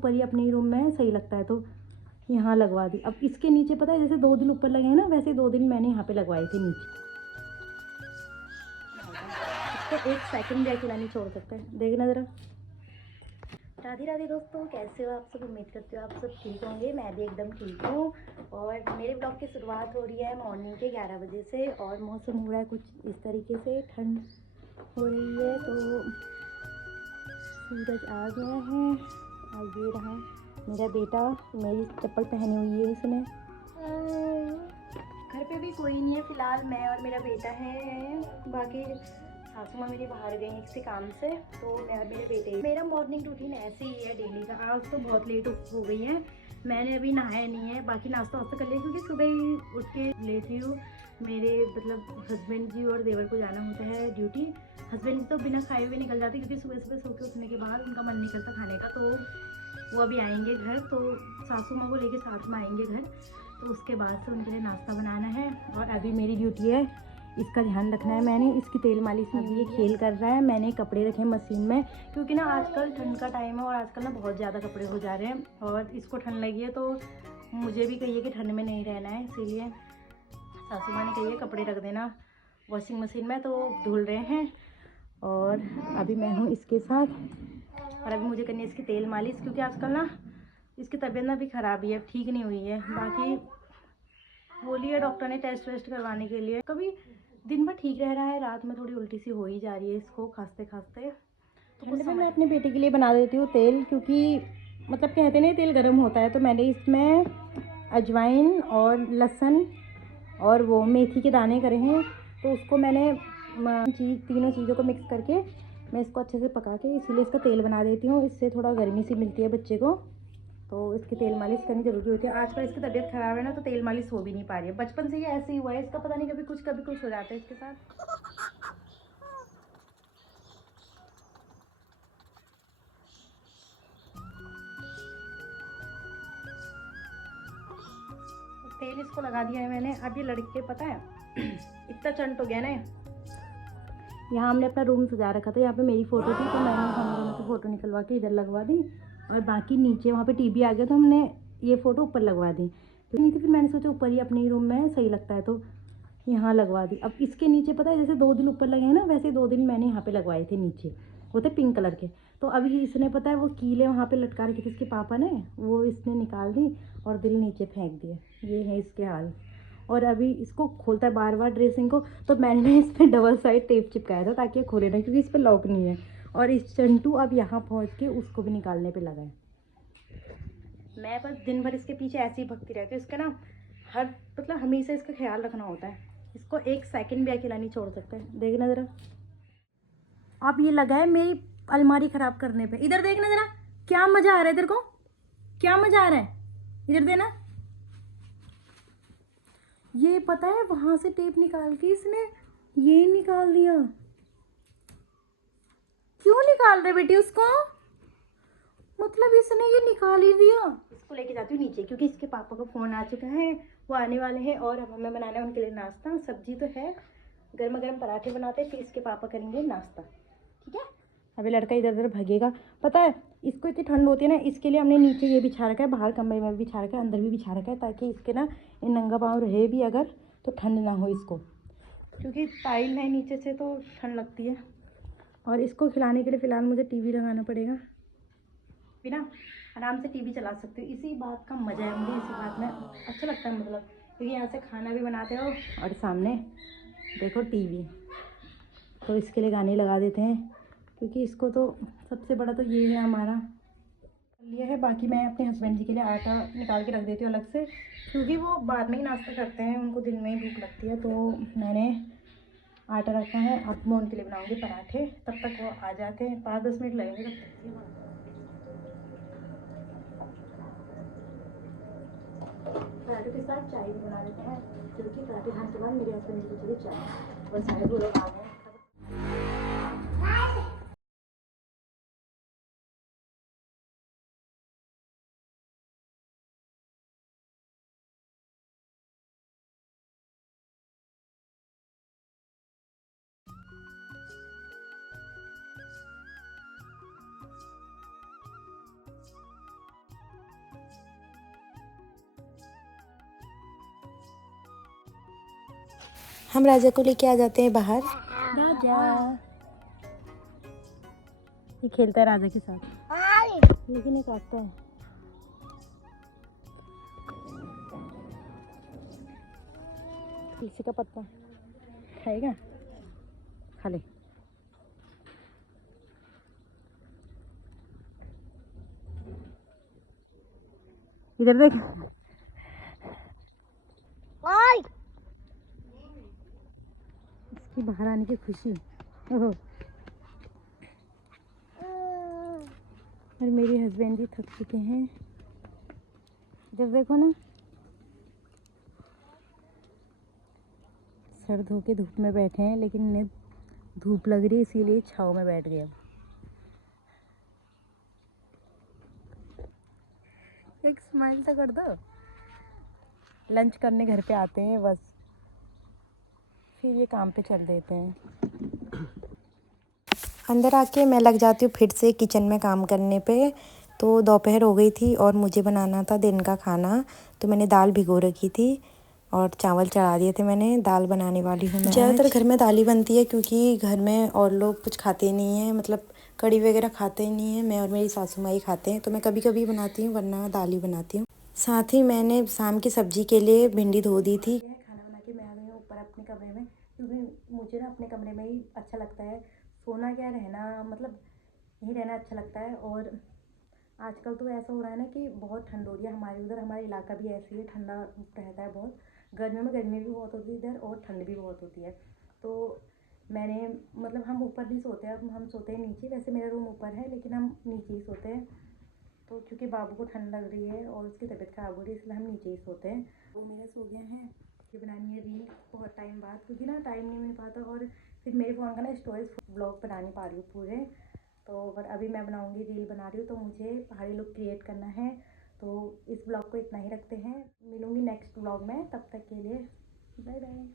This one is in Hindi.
ऊपर ही अपने रूम में सही लगता है तो यहाँ लगवा दी। अब इसके नीचे पता है जैसे 2 दिन ऊपर लगे हैं ना, वैसे 2 दिन मैंने यहाँ पे लगवाए थे नीचे। इसको 1 सेकंड भी अकेला नहीं छोड़ सकते। देखना ज़रा। राधे राधे दोस्तों, कैसे हो आप सब? उम्मीद करते हो आप सब ठीक होंगे। मैं भी एकदम ठीक हूँ। और मेरे ब्लॉग की शुरुआत हो रही है मॉर्निंग के 11 बजे से और मौसम हो रहा है कुछ इस तरीके से, ठंड हो रही है तो सूरज आ गया है। और ये रहा मेरा बेटा, मेरी चप्पल पहनी हुई है इसने। घर पे भी कोई नहीं है फ़िलहाल, मैं और मेरा बेटा है। बाकी सासू माँ मेरी बाहर गई हैं किसी काम से, तो मैं और मेरे बेटे। मेरा मॉर्निंग रूटीन ऐसे ही है डेली का। आज तो बहुत लेट हो गई है, मैंने अभी नहाया नहीं है। बाकी नाश्ता वास्ता कर लिया क्योंकि सुबह ही उठ के लेट रही हूँ। मेरे मतलब हस्बैंड जी और देवर को जाना होता है ड्यूटी। हस्बैंड जी तो बिना खाए हुए निकल जाते क्योंकि सुबह सुबह सो के उठने के बाद उनका मन नहीं करता खाने का, तो वो अभी आएंगे घर, तो सासू माँ को लेके साथ में आएंगे घर, तो उसके बाद से उनके लिए नाश्ता बनाना है। और अभी मेरी ड्यूटी है इसका ध्यान रखना है। मैंने इसकी तेल मालिश में, ये खेल कर रहा है, मैंने कपड़े रखे मशीन में क्योंकि ना आजकल ठंड का टाइम है और आजकल ना बहुत ज़्यादा कपड़े हो जा रहे हैं और इसको ठंड लगी है तो मुझे भी कही है कि ठंड में नहीं रहना है, इसीलिए सासू माँ ने कही है कपड़े रख देना वॉशिंग मशीन में, तो धुल रहे हैं। और अभी मैं हूँ इसके साथ और अभी मुझे करनी है इसकी तेल मालिश क्योंकि आजकल ना इसकी तबीयत ना भी ख़राब ही है, ठीक नहीं हुई है। बाकी बोली है डॉक्टर ने टेस्ट वेस्ट करवाने के लिए। कभी दिन भर ठीक रह रहा है, रात में थोड़ी उल्टी सी हो ही जा रही है इसको खांसते खांसते। तो कुछ मैं अपने बेटे के लिए बना देती हूँ तेल, क्योंकि मतलब कहते नहीं तेल गर्म होता है, तो मैंने इसमें अजवाइन और लहसुन और वो मेथी के दाने करे हैं, तो उसको मैंने तीनों चीज़ों को मिक्स करके मैं इसको अच्छे से पका के इसीलिए इसका तेल बना देती हूँ। इससे थोड़ा गर्मी सी मिलती है बच्चे को, तो इसकी तेल मालिश करनी ज़रूरी होती है। आजकल इसकी तबीयत ख़राब है ना, तो तेल मालिश हो भी नहीं पा रही है। बचपन से ही ऐसे ही हुआ है इसका, पता नहीं कभी कुछ हो जाता है इसके साथ। तेल इसको लगा दिया है मैंने। अब ये लड़के पता है इतना चंट हो गया ना। यहाँ हमने अपना रूम सजा रखा था, यहाँ पे मेरी फ़ोटो थी तो मैंने हम दोनों की फ़ोटो निकलवा के इधर लगवा दी और बाकी नीचे वहाँ पे टीवी आ गया तो हमने ये फ़ोटो ऊपर लगवा दी। तो नहीं थी, फिर मैंने सोचा ऊपर ही अपने रूम में सही लगता है तो यहाँ लगवा दी। अब इसके नीचे पता है जैसे 2 दिन ऊपर लगे हैं ना, वैसे 2 दिन मैंने यहाँ पे लगवाए थे नीचे, वो थे पिंक कलर के। तो अभी इसने पता है वो कीले वहाँ पे लटका रखी थी इसके पापा ने, वो इसने निकाल दी और दिल नीचे फेंक दिए। ये है इसके हाल। और अभी इसको खोलता है बार बार ड्रेसिंग को, तो मैंने ना इस पर डबल साइड टेप चिपकाया था ताकि ये खोले ना, क्योंकि इस पर लॉक नहीं है। और इस चंटू अब यहाँ पहुँच के उसको भी निकालने पर लगा है। मैं बस दिन भर इसके पीछे ऐसे ही भगती रहती हूँ। इसका ना हर मतलब हमेशा इसका ख्याल रखना होता है, इसको 1 सेकंड भी अकेला नहीं छोड़ सकते। देखना ज़रा। अब ये लगा है मेरी अलमारी ख़राब करने पे। इधर देखना ज़रा, क्या मज़ा आ रहा है इधर को, क्या मज़ा आ रहा है इधर देना। ये पता है वहाँ से टेप निकाल के इसने ये निकाल दिया। क्यों निकाल रहे बेटी उसको, मतलब इसने ये निकाल ही दिया। इसको लेके जाती हूँ नीचे क्योंकि इसके पापा का फ़ोन आ चुका है, वो आने वाले हैं और अब हमें बनाना है उनके लिए नाश्ता। सब्जी तो है, गर्मा गर्म पराठे बनाते हैं, फिर इसके पापा करेंगे नाश्ता, ठीक है। अभी लड़का इधर उधर भगेगा। पता है इसको इतनी ठंड होती है ना, इसके लिए हमने नीचे ये बिछा रखा है, बाहर कमरे में भी बिछा रखा है, अंदर भी बिछा रखा है, ताकि इसके ना इन नंगा पाँव रहे भी अगर तो ठंड ना हो इसको, क्योंकि टाइल है नीचे से तो ठंड लगती है। और इसको खिलाने के लिए फ़िलहाल मुझे टीवी लगाना पड़ेगा, बिना आराम से टीवी चला सकती हूँ। इसी बात का मज़ा है मुझे, इसी बात में अच्छा लगता है, मतलब क्योंकि यहाँ से खाना भी बनाते हो और सामने देखो टीवी, तो इसके लिए गाने लगा देते हैं क्योंकि इसको तो सबसे बड़ा तो ये है हमारा ये है। बाकी मैं अपने हस्बैंड जी के लिए आटा निकाल के रख देती हूँ अलग से, क्योंकि वो बाद में ही नाश्ता करते हैं, उनको दिन में ही भूख लगती है, तो मैंने आटा रखा है। अब मैं उनके लिए बनाऊँगी पराठे, तब तक वो आ जाते हैं, 5-10 मिनट लगेंगे तब तक। पराठे के साथ चाय भी बना लेते हैं क्योंकि पराठे खाने के बाद मेरे हस्बैंड जी को चाहिए चाय, और शायद वो लोग आ गए। हम राजा को लेके आ जाते हैं बाहर। राजा ये खेलता है राजा के साथ, लेकिन ये काटता है। तुलसी का पत्ता खाएगा, खा ले। इधर देख, इसकी बाहर आने की खुशी। ओहो। और मेरे हस्बैंड भी थक चुके हैं। इधर देखो ना, सर धो के धूप में बैठे हैं, लेकिन इन्हें धूप लग रही है इसीलिए छाँव में बैठ गए। अब एक स्माइल तो कर दो। लंच करने घर पे आते हैं बस, फिर ये काम पे चल देते हैं। अंदर आके मैं लग जाती हूँ फिर से किचन में काम करने पे। तो दोपहर हो गई थी और मुझे बनाना था दिन का खाना। तो मैंने दाल भिगो रखी थी और चावल चढ़ा दिए थे मैंने। दाल बनाने वाली हूँ मैं। ज़्यादातर घर में दाल ही बनती है क्योंकि घर में और लोग कुछ खाते नहीं हैं, मतलब कड़ी वगैरह खाते ही नहीं है। मैं और मेरी सासू माँ ही खाते हैं, तो मैं कभी कभी बनाती हूँ, वरना दाल ही बनाती हूँ। साथ ही मैंने शाम की सब्जी के लिए भिंडी धो दी थी। खाना बना के मैं आ गई हूँ ऊपर अपने कमरे में, क्योंकि मुझे ना अपने कमरे में ही अच्छा लगता है। सोना क्या रहना, मतलब यहीं रहना अच्छा लगता है। और आजकल तो ऐसा हो रहा है ना कि बहुत ठंड हो रही है हमारे उधर। हमारा इलाका भी ऐसी है, ठंडा रहता है बहुत। गर्मियों में गर्मी भी बहुत होती है इधर, और ठंड भी बहुत होती है। तो मैंने मतलब हम ऊपर नहीं सोते, अब हम सोते हैं नीचे। वैसे मेरा रूम ऊपर है, लेकिन हम नीचे ही सोते हैं। तो क्योंकि बाबू को ठंड लग रही है और उसकी तबीयत ख़राब हो रही है, इसलिए हम नीचे ही सोते हैं। वो मेरा सो गया है। ये बनानी है रील बहुत टाइम बाद, क्योंकि ना टाइम नहीं मिल पाता। और फिर मेरे फ़ोन का ना स्टोरेज ब्लॉग बना नहीं पा रही हूँ पूरे। तो पर अभी मैं बनाऊँगी, रील बना रही हूँ, तो मुझे पहाड़ी लुक क्रिएट करना है। तो इस ब्लॉग को इतना ही रखते हैं। मिलूँगी नेक्स्ट ब्लॉग में, तब तक के लिए बाय बाय।